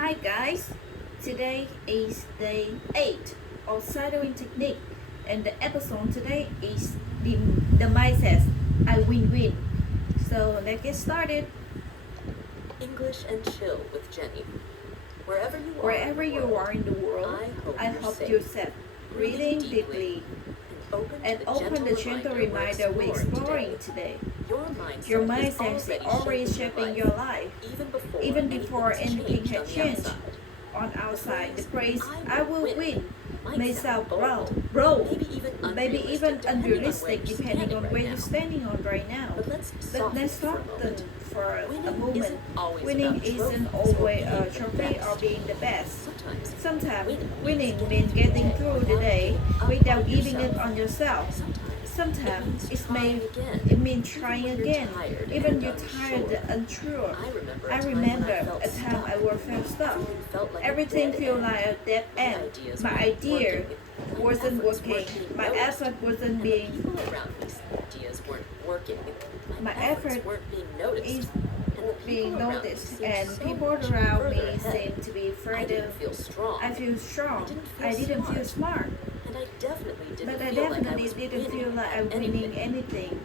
Hi guys, today is day 8 of shadowing technique and the episode today is the mindset I win-win. So let's get started. English and Chill with Jenny. Wherever you are in the world, I hope you're safe. Breathing deeply and open the gentle reminder we're exploring today. Your mindset is already shaping your life, even before anything has changed. On outside, the phrase "I will win" may sound broad, maybe even unrealistic depending on where you're standing on right now. But let's soften for a moment. Winning isn't always a trophy or being the best. Sometimes winning means getting through the day without giving up on yourself. Sometimes it means trying again, even you're tired and unsure. I remember a time I felt stuck. Everything felt like a dead end. My idea wasn't working. My effort wasn't being. My effort is being noticed, and people around me seemed to be further. I feel strong. I didn't feel smart. But I definitely didn't feel like I'm winning anything.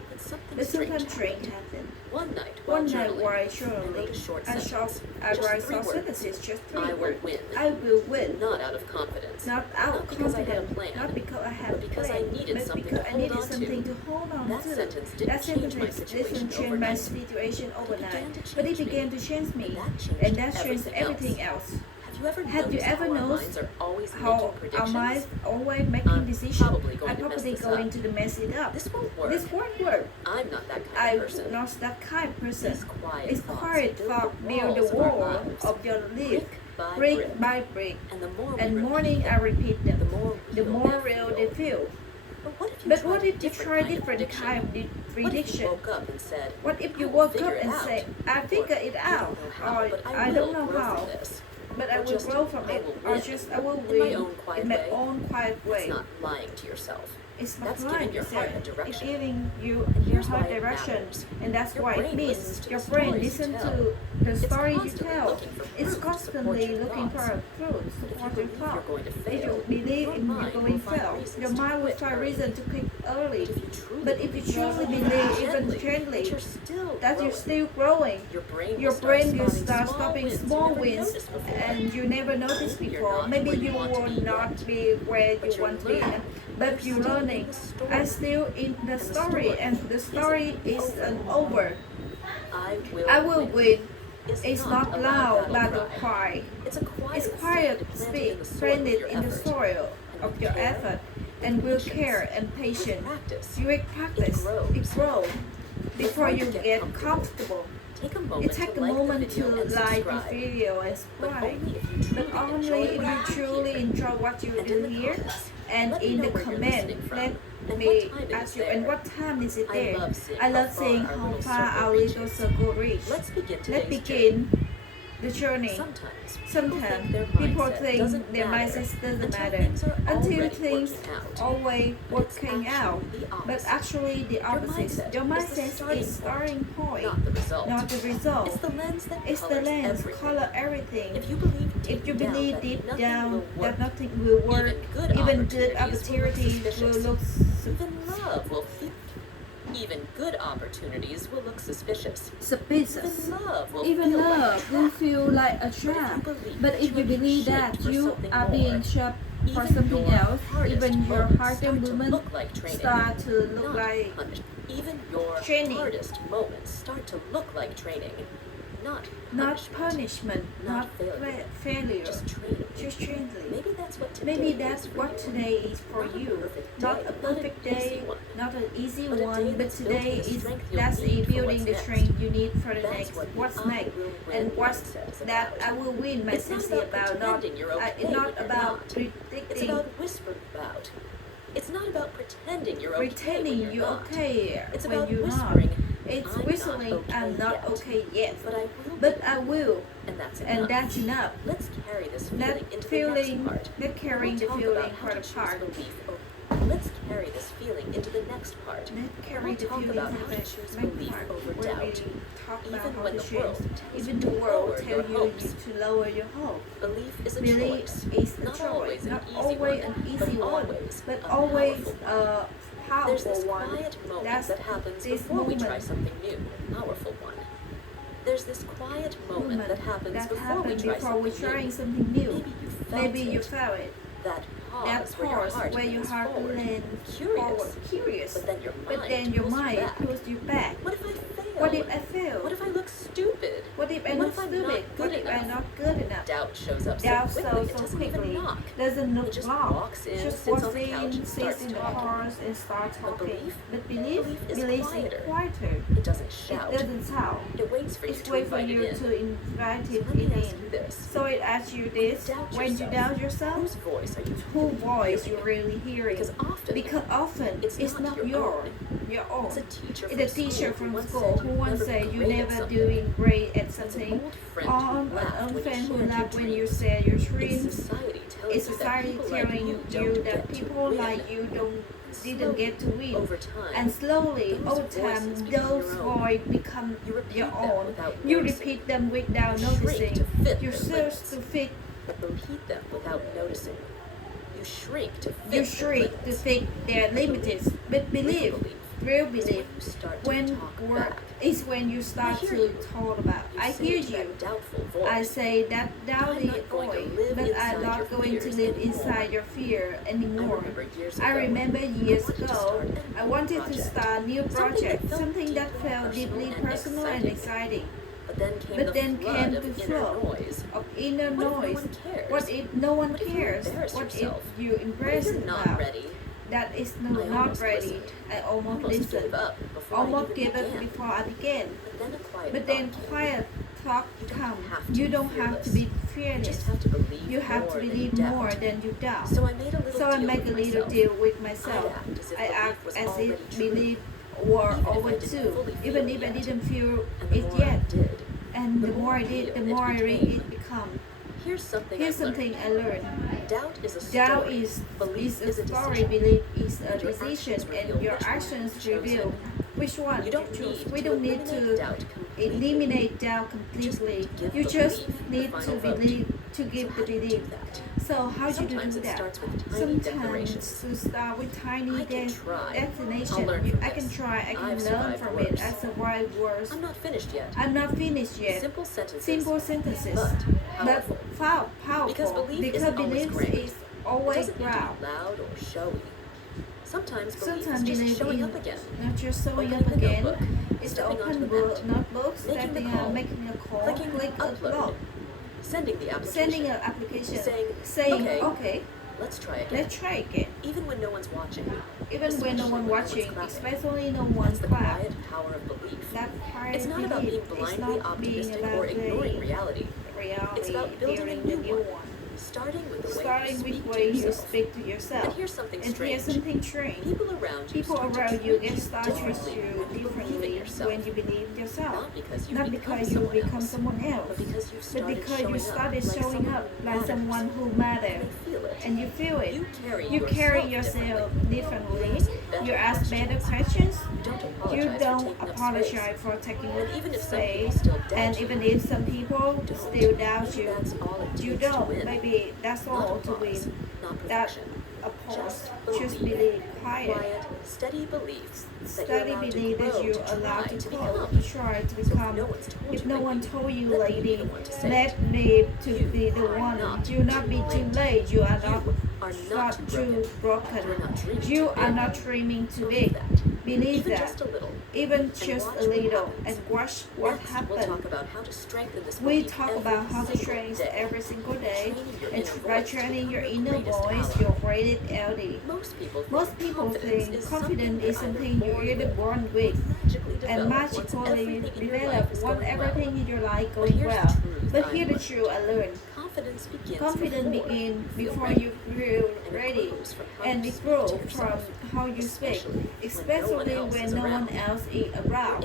But something strange happened. One night while I write short sentences, just three words. I will win. Not out of confidence. Not out of because I had a confidence. plan. Not because I had a But because plan. I needed But something because to I hold needed on something to. to hold on That to. sentence didn't That change sentence my situation didn't change my overnight. situation overnight. to But it change me. began to change me. And that changed And that changed everything everything else. Have you ever noticed How our minds always making I'm decisions? probably going I'm to mess probably this going up. to mess it up. This won't work. This won't work. I'm not that kind I'm of person. not that kind of person. These quiet It's thoughts quiet build thought the build the walls of our wall lives, of your life, by brick by brick. And the more And we morning repeat I repeat them. the more Real they feel. But But what if you try different kind of What if you prediction? woke up and said, What if you "I will woke figure up it and out," say, I figure it or, out, or I don't know how, but I will grow from it, or just I will win in my own quiet That's way. not lying to yourself. It's not That's lying, giving your heart a it's direction. giving you And your here's heart why it direction, matters. and that's Your why it brain means listens to your the brain stories you listens tell. to the It's story you constantly tell. looking for proof It's to support constantly your looking for thoughts. a truth to But if you support your believe thought. you're going to If fail, you believe your in you're mind going will find fail, reasons your to mind will quit find early. reason to quit early. But But if you truly believe, even gently, that you're still growing, your brain will start stopping small wins and you never noticed before. Maybe you will not be where you want to be, but you're learning. I'm still in the story, and the story isn't over. I will win. It's not loud battle cry. It's quiet speak, planted in the soil of your effort, and will care and patience. You will practice, it grows. Before you get comfortable, you take a moment to like the video and subscribe. But only if you truly enjoy what you do here. And in the comment, let me ask you, and what time is it there? I love seeing how far our little circle reach. Let's Let's begin the journey. Sometimes people think their mindset doesn't matter until things always working out. But actually the opposite. Your mindset is starting point, not the result. It's the lens, color everything. If you believe deep down that nothing will work, even good opportunities will look Even good opportunities will look suspicious. suspicious. Even Even love love will feel like a trap. But if you believe that you are being shaped for something else, even your heart and movement start to look like even your training. hardest moments start to look like training, not not punishment, not failure, just training. just training. Maybe Maybe that's what today is for you. Not a perfect day, not an easy one, but today is that's building the strength you need for the next. What's next? And what's that I will win my sense about not about It's predicting, about whispering about. It's not about pretending you're okay when pretending you're you're not. okay It's when about you're not. whispering, It's "I'm not whistling, okay I'm not yet, okay yet, but but I will be." I will, And that's enough. and that's enough. Let's carry this That feeling into the feeling, next part. that carrying the We'll talk feeling about how for to the choose part. belief Let's carry this feeling into the next part. Let's carry We'll the talk feeling about to how the to choose next belief part, over where doubt. we talk about Even how when to the change. world tells Even you the to world lower tell your you hopes. to lower your hope. Belief is a Belief choice. is a Not choice, always an not easy always one, an easy but one, always but a always powerful one. a There's powerful this one. quiet moment That's that happens this before we try moment. something new, a powerful one. There's this quiet moment that happens before we try something trying new. something new. Maybe you felt Maybe it. you felt it. That That pause where your pause heart where your leans heart forward, leans curious. forward, curious. But then your But mind then pulls you back. pulls you back. What if I fail? What if I fail? What if I look stupid? What if I'm What not if I'm stupid? not good What if I'm enough? not good enough? Doubt shows up so Doubt quickly, it so doesn't even quickly. knock. Doesn't It just knock. walks in, Just sits walks on the couch, in, and sits starts in the talking. cars and starts But talking. But belief is quieter. quieter. It doesn't shout. It doesn't shout. It waits for you It's to wait for invite you it in. to invite So it let me ask in. you this. So it asks you this: Doubt when you yourself. doubt yourself, Whose voice are you whose voice hearing? you're really hearing? Because often It's not your own. It's a teacher It's a from teacher school from who school who once once said be you great at never something. doing great at It's an something. old friend Or who an laughed old when friend you who shared laughed your when you dreams. said your It's dreams. society telling It's you that society people telling like you don't that get to people win. like you didn't Slowly, get to win. over time, And slowly, those over voices time, become those your own. voices become You repeat your them own. without You noticing. repeat them without You shrink noticing. to fit You their search limits. to fit. But repeat them without noticing. You shrink to fit You their shrink to limits. fit their limits. But believe, real Is belief, when you start to when talk work back. is when you start I hear to you. talk about. I say hear to you. that doubtful voice. I say that doubting not going to voice, live but I'm inside not your going to fears live anymore. inside your fear anymore. I remember years I ago, remember years ago, I wanted to start a new project, something that felt deeply personal and exciting. But then came But the then flood came of the inner flood noise. of inner What if no noise. one cares? What if no one What if you cares? embarrass What if yourself? you What if embarrass you're not about? ready? That is I not almost ready. listened. I almost Almost listened. gave up before Almost I gave even up began. before I began. But then a quiet But then thought came. quiet talk You don't comes. have to You be don't have to fearless. be You fearless. just have to believe You have to more than believe you doubt. more than you doubt. So I made a little So I deal make a with little myself. deal with myself. I I act act as as if if belief belief were even if I over didn't too, fully feel even it if I yet. didn't feel And the it more yet. I did, And the the more more I real did, the it more I became. really it become. here's something Here's I've something learned. I learned. Doubt is a Doubt story. is Belief a is a story, decision. belief is a And your decision, actions reveal and your which one actions you've chosen. reveal which one You you don't choose. need We to don't need eliminate to doubt completely. eliminate doubt You just completely. need to give You the just belief the need final to vote. believe to So give how the do you do belief. that? So how do you do Sometimes it that? starts with tiny Sometimes declarations. to start with tiny I can try. I'll destination. learn from I can this. try. I can I've learn survived from worse. it. I survived worse. I'm not finished yet. I'm not finished yet. Simple sentences. Simple sentences, But powerful. powerful. Because belief isn't always belief grand. is It always doesn't need to proud. be loud or showy. Sometimes belief Sometimes is just believe showing in up again. not just showing Opening up the again. notebook, It's the stepping onto open the book, mat, notebook, making the stepping call, out, making a call, clicking click upload, upload, sending the application, sending an application, saying, okay, let's try again. let's try again. Even when no one's watching. Even when no Especially one when no one's watching, clapping. especially no That's one the clap. quiet power of belief. That part It's of not about belief. being It's blindly not being optimistic about or ignoring the reality. reality, It's about building a hearing new the new one. one. Starting with the way Starting you with speak the to way you yourself. speak to yourself. And here's something And strange. here's something strange. People around you People start to around you treat get started to differently you when you believe in differently yourself. when you believe in yourself. Not because you Not because you become someone else, but because you but started because you started showing showing up up like someone who and matters, they feel it. and you feel it. You carry You yourself carry differently. yourself differently. You ask better questions. You You don't don't apologize apologize for taking And up even if some space. people still doubt And you, even if some people still doubt maybe you, that's all it you takes to don't. win. Maybe that's Not all to applause, win. not That perfection. a pause. Just Just believe. believe. Quiet. Steady belief that Study you're allowed believe to that grow, you're to allowed try, to to grow, become. to try to So become. if no one's told you If lately, no one told you let me be the one to say let it. me to You be the are one. not Do not be too late. late. You are not You are not too broken. You're not dreaming You too are big. not dreaming too Believe big. that. Believe Even that. just a little. Even just watch a what little, happens. and watch what Next, we'll happens. talk about how to strengthen this We belief talk every about how to single train day. every single day, Training your and inner by voice to training your become inner greatest voice, ally. your greatest ally. Most people think confidence is something you're either born with and magically develop once everything in your life going well. But here's the truth I learned. Confidence begins before you feel ready, and it grows from how you speak, especially when no one else is around.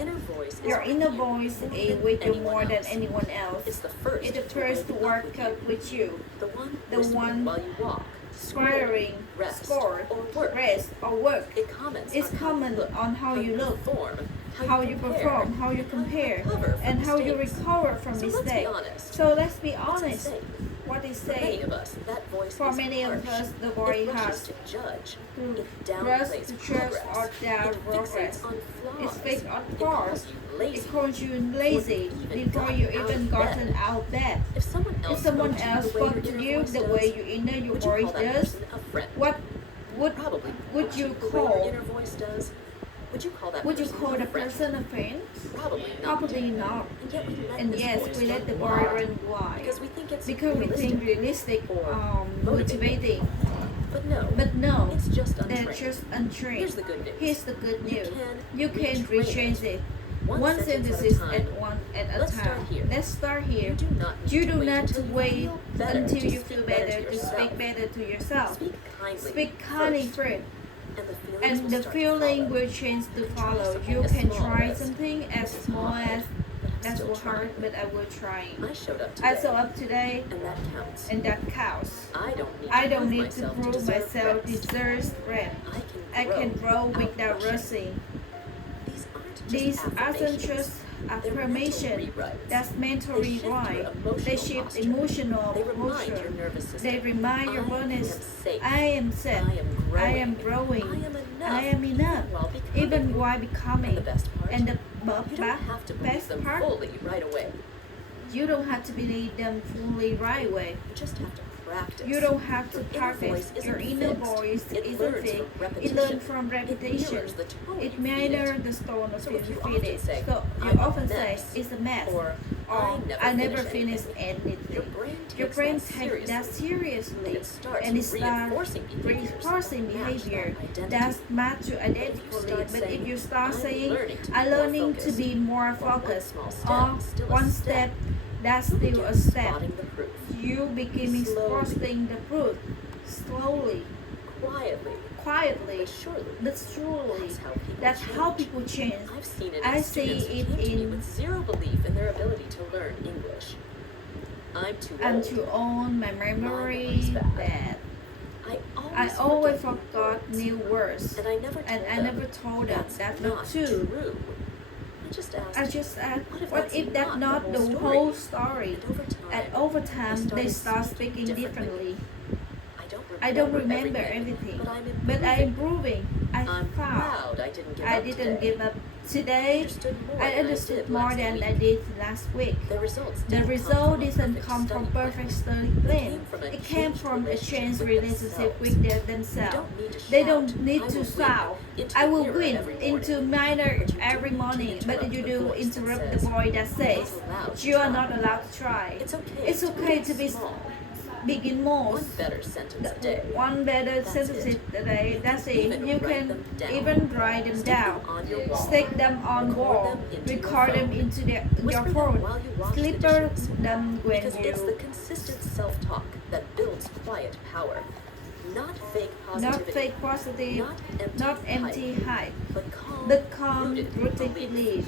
Your inner voice is with you more than anyone else. It's the It's the first to work up with you. The one The one while you walk, swearing, rest, sport, or work. rest, or work. It comments It's on common how on how you look, perform, how you perform, how you compare, and how you recover from So mistakes. let's be honest. So let's be What's it honest. say? What is For many saying? of us, that voice For is many of harsh. us, the voice It rushes has to judge. to It rush downplays to trust progress. or doubt It progress. fixates on flaws. It's fixed on It flaws. calls you lazy. It calls you lazy before gotten you out even of gotten bed. out of bed. If someone If else someone spoke else to you spoke to you the way your inner your would you voice call that does, person a friend? what would Probably. would you The way your call inner voice does? Would you call that would you person call a the friend? person a friend? Probably not. Probably not. And yet we let And this yes, voice we let the run boy wild. run wild Because we think it's because we think realistic, or motivating. But no. But no, It's just they're untrained. just untrained. Here's the good news. Here's the good news. You You can retrain it. One sentence at a time. at a Let's time. start here. Let's start here. You do not need You do not until to wait feel better until to you speak feel better better to to yourself. speak better to yourself. Speak kindly. Speak kindly first, first, and and the feeling will change to follow. You can try something as small as that's will hurt, but I will try. I showed up today. I saw up today, and that counts. and that counts. I don't need to prove myself rest. deserves rest. I can grow without rushing. These aren't just affirmation. That's mental rewrite. They shift emotional posture. They remind your bonus. I am set. I am growing. I am enough. Even while becoming. And the You don't have to believe best them part, fully right away. you don't have to believe them fully right away. You just have to practice. You don't have to Your inner practice. voice Your isn't inner fixed. voice It isn't learns fixed. from It repetition. learns from It repetition. mirrors the tone It you feed mirrors it. the stone of So you if you feed often it. say, So you "I'm a often say mess," it's a mess, or or I never finish finish anything. Your Your brain brain takes that takes that seriously, and it starts reinforcing behavior that that's match you identically. But if you start saying, "I'm learning to be more focused," or one step, that's still a step. Spotting the proof. You begin spotting the proof slowly, quietly, But surely. but surely. That's how people change. I've seen it I in see students who it came to me in- with zero belief in their ability to learn English. I'm too old. And to own my memory bad. I I always forgot new words, and I never told them that's not true. I just asked, what if that's not the whole story? And And over time, they start speaking differently. I don't remember everything, but I'm improving. I I'm found. proud I didn't give I up didn't today. give up today. I understood more than I did last week. The results The didn't result come doesn't come from perfect study plan. It came from a chance relationship with themselves. They don't need to shout, "I will win" into minor every morning, but you do interrupt the voice that says, "You are not allowed to try." It's okay to be begin more. One better sentence a day. One better That's sentence it. a day. That's it. Even You write can them down. even write them Stick down. them on your wall. Stick them on Record wall. them into your Record them phone. into your Whisper them phone. while you wash the Slipper dishes. them when Because it's the you consistent self-talk that builds quiet power. Not fake not positivity. fake positive, not empty hype, But but calm rooted rooted belief. belief.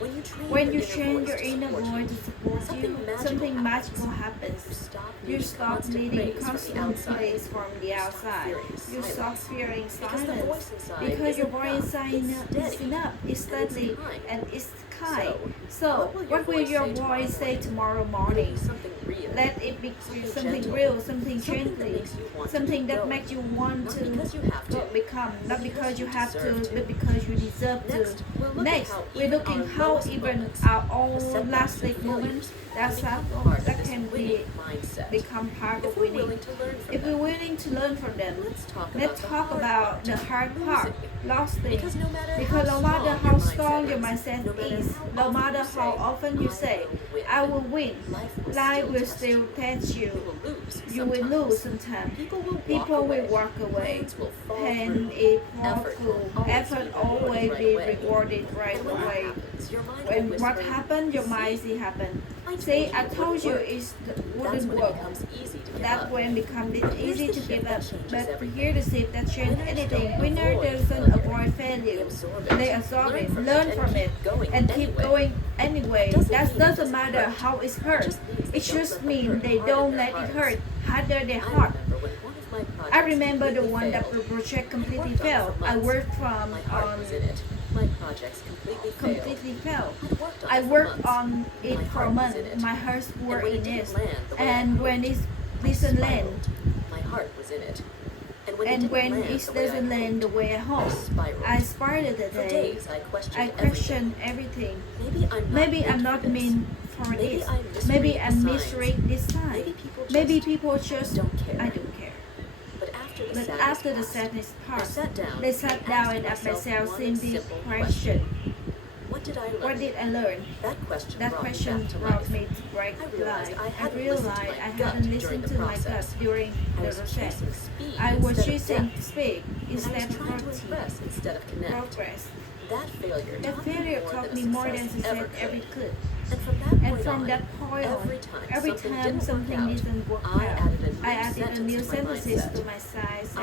When you When you train your inner voice to support you, something magical happens. You stop needing constant praise from the outside. You stop fearing silence because your voice inside is enough, it's steady, and it's kind. So, what will your voice say tomorrow morning? Something real. Let it be something real, something gently, something that makes you want Not to because you have to. become, not because you have to, but because you deserve to. Next, we're looking how even our own last big moments that can be become part If of we're winning. willing to learn from If we're them, willing to learn from them, let's talk about the hard part, lost thing. Because no matter Because no matter how how strong strong your your mindset mindset is, is, no matter how often you say, "I will win," life will still test you. You will lose sometimes. People will walk away. Pain is powerful. Effort always be rewarded right away. When what happened, your mind see happen. See, I told you it wouldn't work. That when becomes easy to give up. But here to see if that change anything. Winner doesn't avoid failure. They absorb it, learn from it, and keep going anyway. That doesn't matter how it's hurt. It just means they don't let it hurt harder than hard. I remember the completely one that failed. the project I completely worked on it failed. for I months. worked from My heart on was in it. My projects completely failed. I I'd worked worked on on it it for for months. months. My My heart heart was in it. were And when in it it. didn't land the way I And when hoped, it I doesn't land, spiraled. My heart was in it. and when it doesn't land the way I hope, I spiraled For today. days I I questioned questioned everything. everything. Maybe I'm not meant for Maybe this. I misread Maybe the I signs. misread this sign. Maybe Maybe people just don't care. I don't care. But after the But sadness after the passed, sadness I passed, sat down they sat down and asked myself simply question. What did I learn? What did I learn? That question That brought question me back to brought life. me to break I realized life. I I hadn't realized listened to my I gut hadn't during listened the to my gut process. during I the was process. chasing speed I was instead of chasing depth. speed And I was instead of trying to quality. impress instead of connect. Progress. That failure That taught failure me taught me more than success success ever could. And from that And point from on, that point on, every time something didn't work out, I added a new sentence sentence to to my my sentence.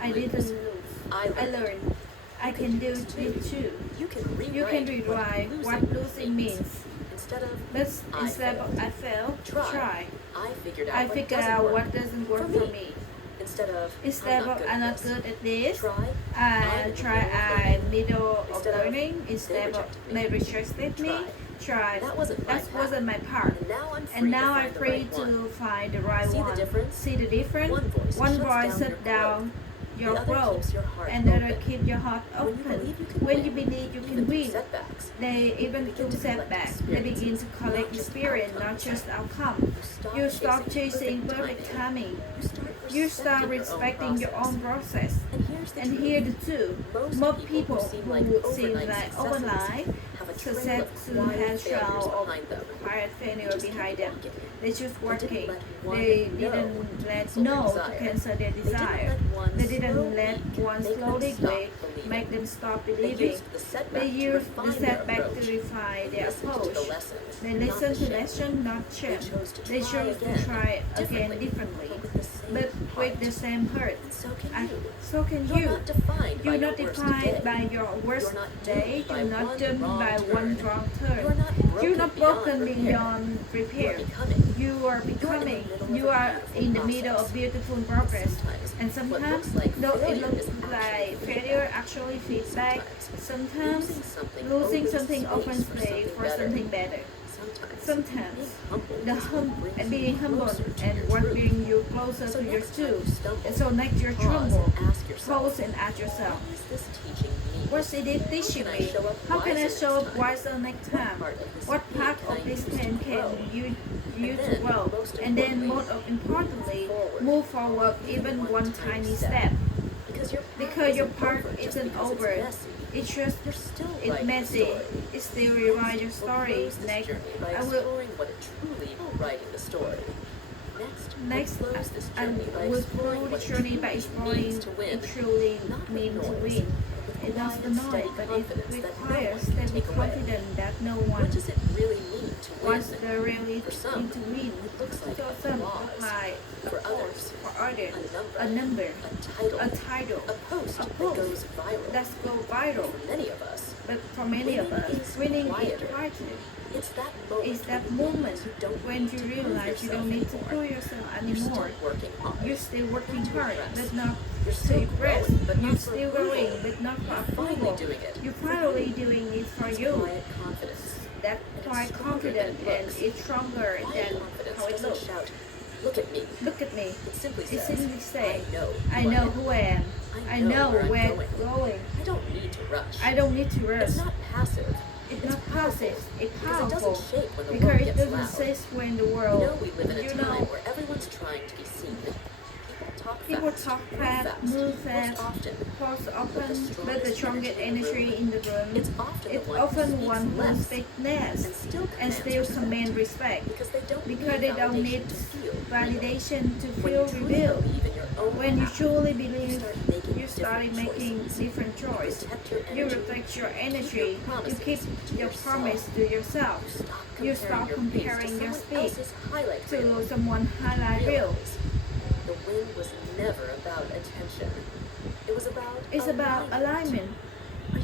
I didn't lose. I learned. I can do it too. You can You can rewrite rewrite what losing means. Instead of But I instead of failed. I failed, Try. I figured out I figured out what doesn't work for me. Instead of Instead of I'm not this. good at this, Try. I middle of Instead of learning. Instead of they rejected me. Try. That wasn't my part. And And now now I'm free to find the right See the one. difference? See the difference? One voice One shuts voice down shut your down your The other growth, keeps your heart and the other open. keep your heart When you open. believe you can When win, you believe you even can through win, setbacks, they even begin through to collect setbacks, they begin to collect experiences, experience, not not just just outcome. You stop chasing perfect timing. You start respecting your own process. And here the two. Most people who seem like overnight success has trail of quiet failure behind them. They just working. They didn't let no to cancel their desire. They didn't let one slowly wait make them stop believing. They used the setback to refine their approach. They listen to lesson, not change. They chose to try again differently, but with the same hurt. So can you. You're not defined by your worst day. You're not doomed by one wrong turn. You're not broken beyond repair. You are becoming. You are in the middle of beautiful progress. And sometimes, though it looks like failure, actually feedback. Sometimes losing something opens way for something better. Sometimes being humble and what brings you closer to your truth. And so next you tremble, pause and ask yourself, what's it teaching me? How can I show up wiser next time? What part of this pain can you to grow? And then most importantly, move forward even one tiny step. Because your part isn't over. It's just it's messy. It's still rewrite your story. Next, I will writing the story. Next, I will follow the journey by exploring it truly means to win. It does annoy, but it requires to be confident that no one What does it really mean to win? wants the really For some, thing to win. it looks like To some, applause. apply For others, for others, a a number, a title, a post a that post goes viral. that's go viral. For many of us, But for many of us, winning is quietly. it's that moment, It's that moment when you realize you don't need to prove yourself anymore. working hard. You're still working hard, but not You're to still impress. growing, but You're not for still approval. growing, but not for Finally approval. doing it. You're finally doing it for you. Quiet confidence. That quite confident and it's stronger Quiet than confidence how it doesn't looks. shout, look at me. Look at me. It simply It says, simply say, I I know who who I am. I know where I'm I'm going. I don't need to rush. I don't need to rush. It's not passive. It's not passive. It's Because it powerful. doesn't shake when the Because world it gets doesn't loud. cease when the world. We live in a you time know, where everyone's trying to be seen. people talk fast, move fast, most often. pause often, but the strongest energy in the room. It's often It's the one often who one speaks who less speaks less and still command respect. because they don't Need validation to feel validation to When feel you truly revealed. believe in your own When you path, truly believe, you you started making different choices. You reflect your energy. You keep your promise to yourself. You stop comparing your speed to someone highlight reel. The win was never about attention. It was about It's about alignment.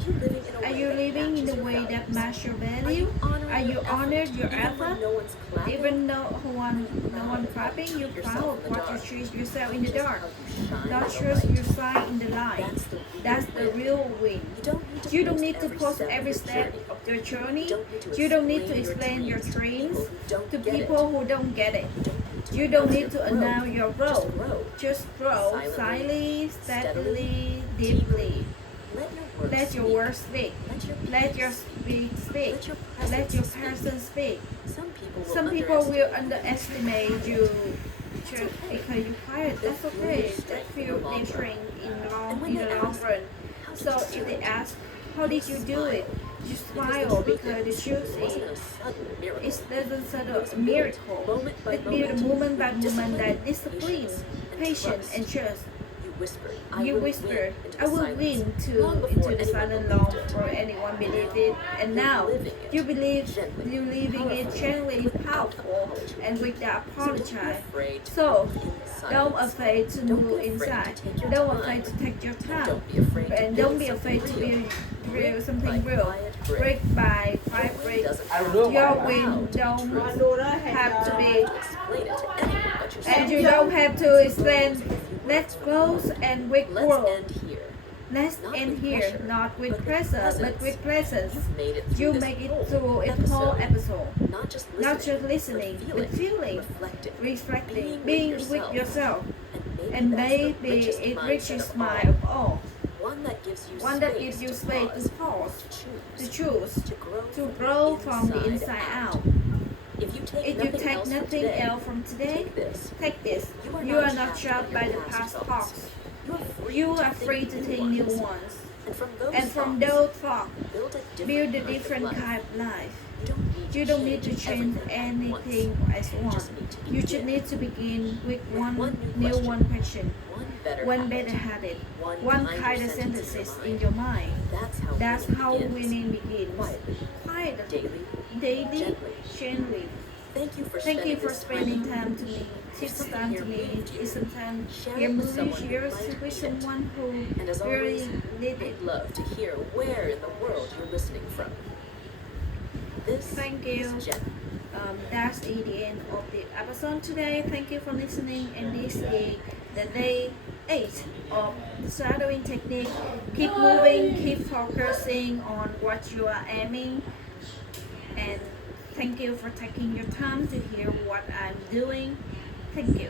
you living in a Are way you that living in matches a your way that values? matches your Are value? you honoring Are you your honored your even when effort? no one's clapping? Even though Are you no proud one of how you clapping, you're treat yourself proud in of the what you dark? treat yourself in Not the just dark. how you shine Not in the just light. your sign in the light. That's That's the the real real win. win. You You don't don't need to need to post post every every step step of of your your journey. journey. You don't need to explain your dreams to to people who don't get it. You You don't need to announce announce your growth. Just grow Silently, silently, steadily, steadily, deeply. Let your words speak. Let your speak speak. Let your person speak. Some Some people will underestimate underestimate you just because you're quiet. That's okay. That feel long they run. shrink And when in they the long ask, run. "How did So you if do they it?" ask, how did you do it? You smile because the truth It wasn't is a sudden miracle. it doesn't set It was a built miracle. moment by It's built moment, moment by with moment that discipline, discipline, patience, patience, and trust. You whispered, You will whisper, win into I the will silence, win long to before into the anyone silent believed long it. before anyone believed Now, it. And you're now living it, you believe gently, you living it powerfully, gently, without powerful, apology. and without So don't be apologize. afraid to So move in don't silence. afraid to Don't be move afraid to inside. take your Don't time. afraid to take your And time. don't be afraid to And build don't be something afraid to real. build something by real. quiet brick. Brick by Your five win brick. doesn't I have don't know to be Your why. win loud to be don't true. have to You don't be, have to explain it to anyone but yourself. and you don't have to explain. Let's close and with Let's growth. end here. Let's Not end with here, pressure, not with but with pressure, but presence. with presence. You've made it through You this make it whole through a whole episode. Not just listening, Not just listening, but feeling, reflecting, reflecting, being with yourself. And And maybe maybe that's the it richest reaches mindset my of all. One that gives you One that gives you space to pause, to to choose, choose, to grow from the inside out. If you take If you take nothing else from today, take this. You are not trapped by the past thoughts. You are free to think new ones. And from those thoughts, build a different kind of life. You don't need to change anything as one. You just need to begin with one question, one better habit, one kinder sentences in your mind. That's how winning begins. Quietly, daily, gently. Thank you for spending time to me. Takes time to me. It's sometimes hear movies, shares with someone who really need it. I'd love to hear where in the world you're listening from. This Thank you. is Jen. That's the end of the episode today. Thank you for listening. And this is the day 8 of the shadowing technique. Keep moving, keep focusing on what you are aiming. And thank you for taking your time to hear what I'm doing. Thank you.